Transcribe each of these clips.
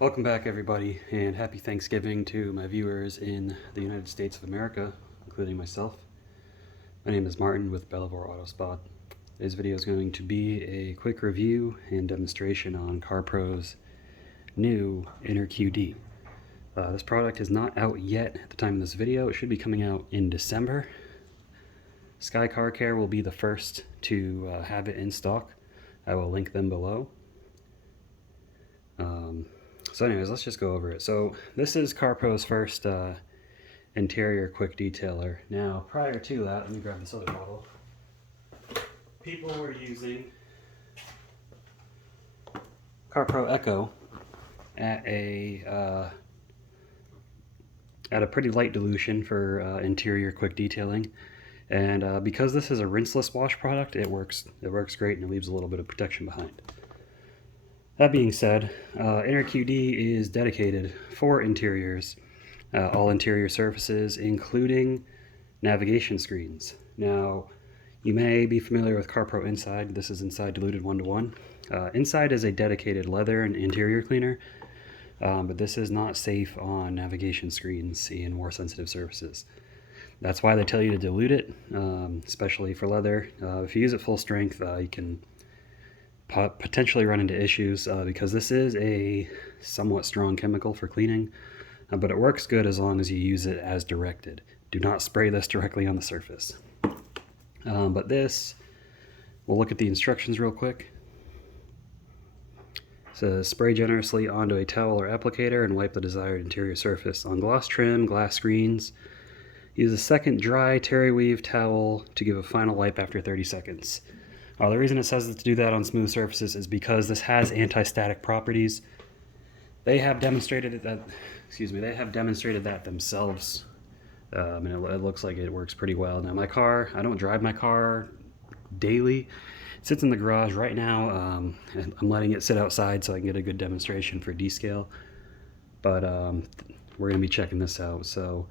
Welcome back, everybody, and happy Thanksgiving to my viewers in the United States of America, including myself. My name is Martin with Bellavore Autospot. Today's video is going to be a quick review and demonstration on Carpro's new InnerQD. This product is not out yet at the time of this video. It should be coming out in December. Sky Car Care will be the first to have it in stock. I will link them below. So anyways, let's just go over it. So this is Carpro's first interior quick detailer. Now, prior to that, let me grab this other bottle. People were using Carpro Echo at a pretty light dilution for interior quick detailing. And because this is a rinseless wash product, it works great, and it leaves a little bit of protection behind. That being said, InnerQD is dedicated for interiors, all interior surfaces, including navigation screens. Now, you may be familiar with Carpro Inside. This is Inside diluted 1:1. Inside is a dedicated leather and interior cleaner, but this is not safe on navigation screens in more sensitive surfaces. That's why they tell you to dilute it, especially for leather. If you use it full strength, you can potentially run into issues because this is a somewhat strong chemical for cleaning, but it works good as long as you use it as directed. Do not spray this directly on the surface. But this, we'll look at the instructions real quick. It says spray generously onto a towel or applicator and wipe the desired interior surface on gloss trim, glass screens. Use a second dry terry weave towel to give a final wipe after 30 seconds. The reason it says to do that on smooth surfaces is because this has anti-static properties. They have demonstrated that. They have demonstrated that themselves, and it looks like it works pretty well. Now, my car, I don't drive my car daily. It sits in the garage right now, and I'm letting it sit outside so I can get a good demonstration for D-scale. But we're going to be checking this out. So,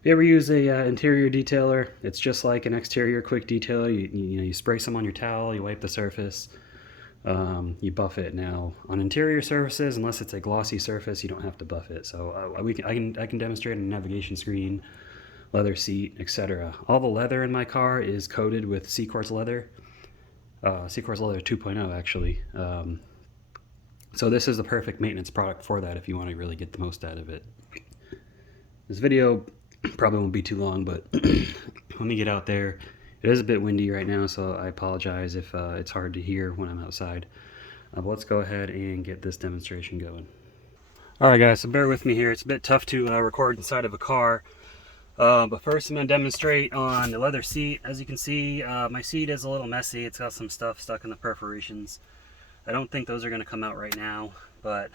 if you ever use a interior detailer, it's just like an exterior quick detailer. You spray some on your towel, you wipe the surface, you buff it. Now, on interior surfaces, unless it's a glossy surface, you don't have to buff it. So I can demonstrate on a navigation screen, leather seat, etc. All the leather in my car is coated with Seaquartz leather, Seaquartz leather 2.0 actually. So this is the perfect maintenance product for that if you want to really get the most out of it. This video probably won't be too long, but let me get out there. It is a bit windy right now, so I apologize if it's hard to hear when I'm outside. But let's go ahead and get this demonstration going. Alright guys, so bear with me here. It's a bit tough to record inside of a car. But first I'm going to demonstrate on the leather seat. As you can see, my seat is a little messy. It's got some stuff stuck in the perforations. I don't think those are going to come out right now, but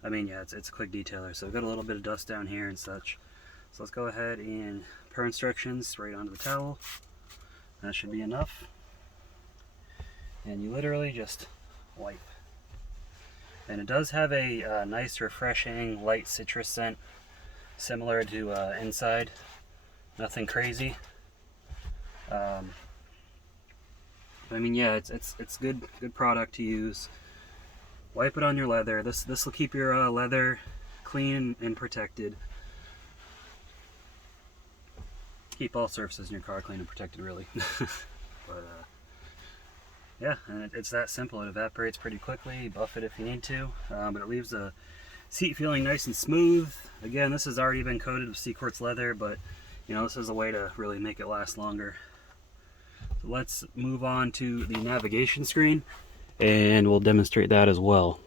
I mean, yeah, it's a quick detailer, so I've got a little bit of dust down here and such. So let's go ahead and per instructions straight onto the towel. That should be enough. And you literally just wipe. And it does have a nice, refreshing, light citrus scent, similar to Inside. Nothing crazy. I mean, yeah, it's good product to use. Wipe it on your leather. This will keep your leather clean and protected. Keep all surfaces in your car clean and protected, really. But yeah, and it's that simple. It evaporates pretty quickly. Buff it if you need to, but it leaves the seat feeling nice and smooth. Again, this has already been coated with Seaquartz leather, but you know, this is a way to really make it last longer. So let's move on to the navigation screen, and we'll demonstrate that as well.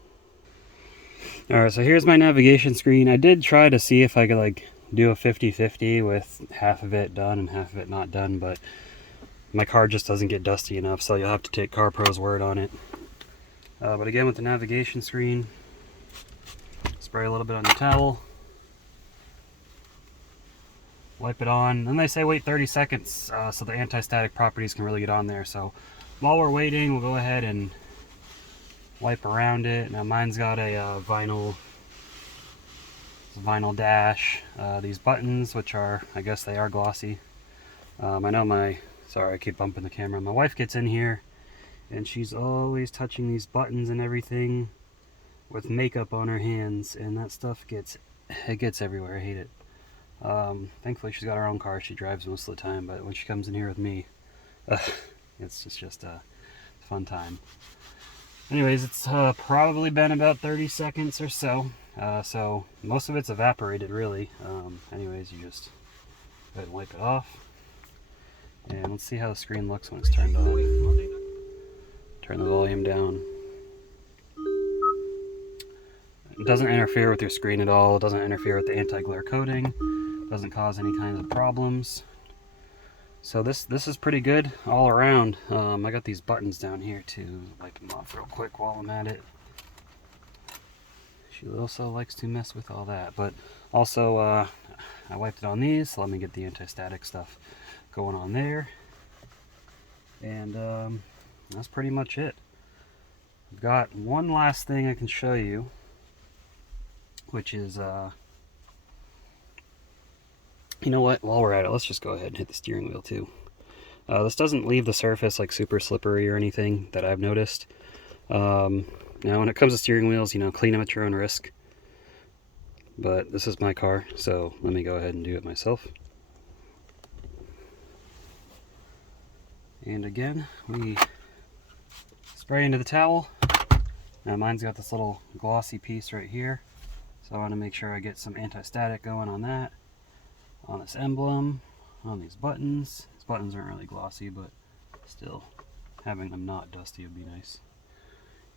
Alright, so here's my navigation screen. I did try to see if I could do a 50-50 with half of it done and half of it not done, but my car just doesn't get dusty enough, so you'll have to take Carpro's word on it. But again, with the navigation screen, spray a little bit on your towel, wipe it on, and they say wait 30 seconds so the anti-static properties can really get on there. So while we're waiting, we'll go ahead and wipe around it. Now mine's got a vinyl dash. These buttons, which are, I guess they are glossy. I know sorry, I keep bumping the camera. My wife gets in here and she's always touching these buttons and everything. with makeup on her hands, and that stuff gets everywhere. I hate it. Thankfully she's got her own car, she drives most of the time, but when she comes in here with me, it's just a fun time. Anyways, it's probably been about 30 seconds or so, so most of it's evaporated really. Anyways, you just go ahead and wipe it off, and let's see how the screen looks when it's turned on. Turn the volume down. It doesn't interfere with your screen at all. It doesn't interfere with the anti-glare coating. Doesn't cause any kinds of problems. So this is pretty good all around. I got these buttons down here to wipe them off real quick while I'm at it. She also likes to mess with all that, but also I wiped it on these, so let me get the anti-static stuff going on there. And that's pretty much it. I've got one last thing I can show you, which is you know what, while we're at it, let's just go ahead and hit the steering wheel too. This doesn't leave the surface like super slippery or anything that I've noticed. Now when it comes to steering wheels, you know, clean them at your own risk. But this is my car, so let me go ahead and do it myself. And again, we spray into the towel. Now mine's got this little glossy piece right here, so I want to make sure I get some anti-static going on that, on this emblem, on these buttons. These buttons aren't really glossy, but still, having them not dusty would be nice.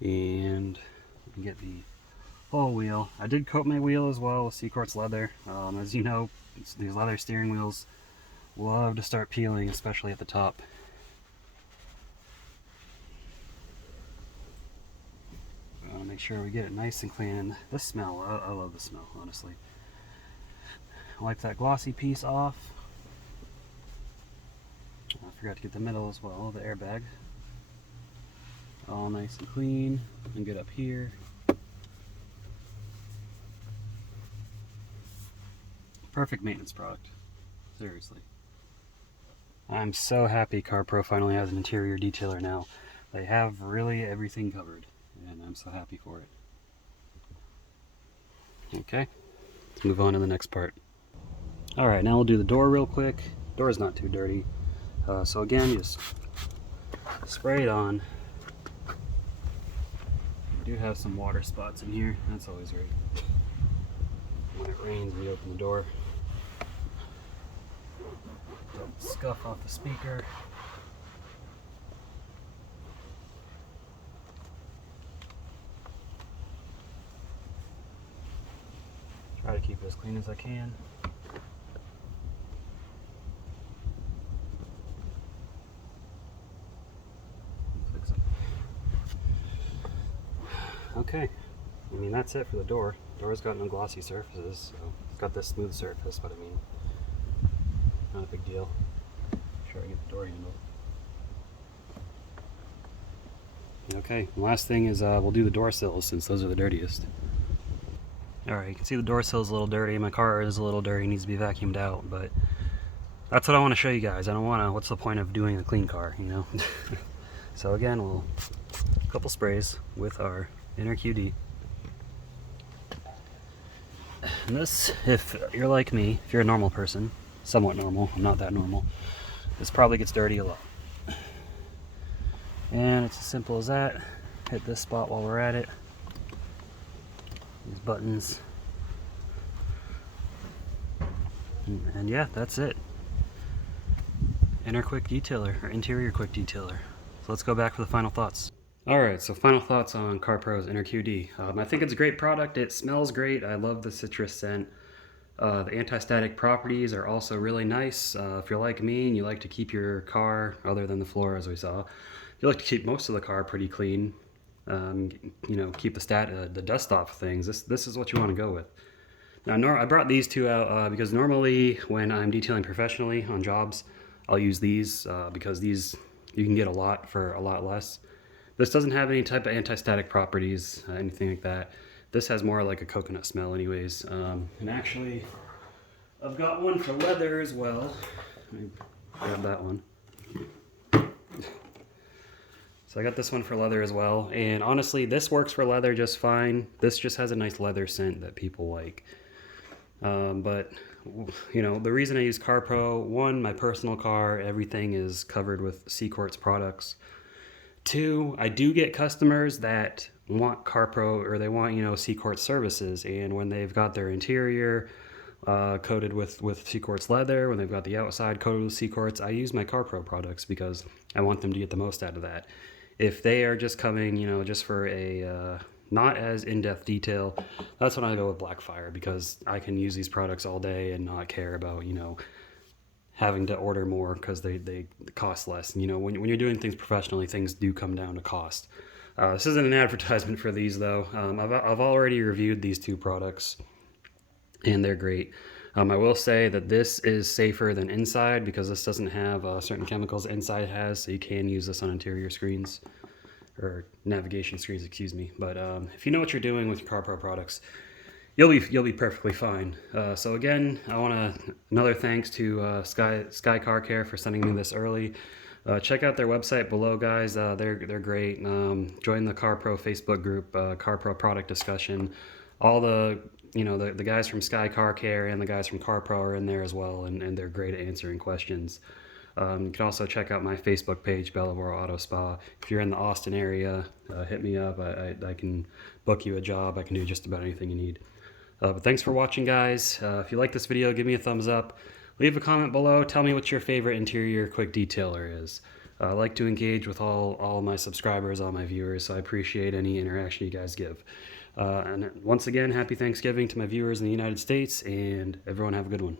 And get the whole wheel. I did coat my wheel as well with Seacort's leather. As you know, these leather steering wheels love to start peeling, especially at the top. I want to make sure we get it nice and clean. And the smell, I love the smell, honestly. Wipe that glossy piece off. I forgot to get the middle as well, the airbag. All nice and clean. And get up here. Perfect maintenance product. Seriously. I'm so happy Carpro finally has an interior detailer now. They have really everything covered, and I'm so happy for it. Okay, let's move on to the next part. Alright, now we'll do the door real quick. Door's not too dirty. So again, just spray it on. We do have some water spots in here. That's always right. When it rains, we open the door. Don't scuff off the speaker. Try to keep it as clean as I can. Okay, I mean that's it for the door. Door's got no glossy surfaces, so it's got this smooth surface, but I mean, not a big deal. Make sure I get the door handle. Okay, the last thing is we'll do the door sills, since those are the dirtiest. Alright, you can see the door sill is a little dirty. My car is a little dirty, needs to be vacuumed out, but that's what I want to show you guys. I don't want to, what's the point of doing a clean car, you know? So again, we'll a couple sprays with our InnerQD. And this, if you're like me, if you're a normal person, somewhat normal, I'm not that normal, this probably gets dirty a lot. And it's as simple as that. Hit this spot while we're at it. These buttons. And yeah, that's it. Inner quick detailer, or interior quick detailer. So let's go back for the final thoughts. Alright, so final thoughts on Carpro's InnerQD. I think it's a great product. It smells great. I love the citrus scent. The anti-static properties are also really nice. If you're like me and you like to keep your car, other than the floor as we saw, you like to keep most of the car pretty clean, you know, keep the dust off things, this is what you want to go with. Now, I brought these two out because normally when I'm detailing professionally on jobs, I'll use these because these you can get a lot for a lot less. This doesn't have any type of anti-static properties, anything like that. This has more like a coconut smell anyways. And actually, I've got one for leather as well. Let me grab that one. So I got this one for leather as well, and honestly, this works for leather just fine. This just has a nice leather scent that people like. But you know, the reason I use Carpro, one, my personal car, everything is covered with C-Quartz products. Two, I do get customers that want Carpro or they want, you know, C-Quartz services, and when they've got their interior coated with C-Quartz leather, when they've got the outside coated with C-Quartz, I use my Carpro products because I want them to get the most out of that. If they are just coming, you know, just for a not as in-depth detail, that's when I go with Blackfire, because I can use these products all day and not care about, you know, having to order more because they cost less. You know, when you're doing things professionally, things do come down to cost. This isn't an advertisement for these though. I've already reviewed these two products and they're great. I will say that this is safer than inside because this doesn't have certain chemicals inside has, so you can use this on interior screens or navigation screens, excuse me. But if you know what you're doing with your Carpro products, you'll be perfectly fine. So again, I want another thanks to Sky Car Care for sending me this early. Check out their website below, guys. They're great. Join the Carpro Facebook group, Carpro product discussion. All the the guys from Sky Car Care and the guys from Carpro are in there as well, and they're great at answering questions. You can also check out my Facebook page, Bellevore Auto Spa. If you're in the Austin area, hit me up. I can book you a job. I can do just about anything you need. But thanks for watching, guys. If you like this video, give me a thumbs up. Leave a comment below. Tell me what your favorite interior quick detailer is. I like to engage with all my subscribers, all my viewers, so I appreciate any interaction you guys give. And once again, happy Thanksgiving to my viewers in the United States, and everyone have a good one.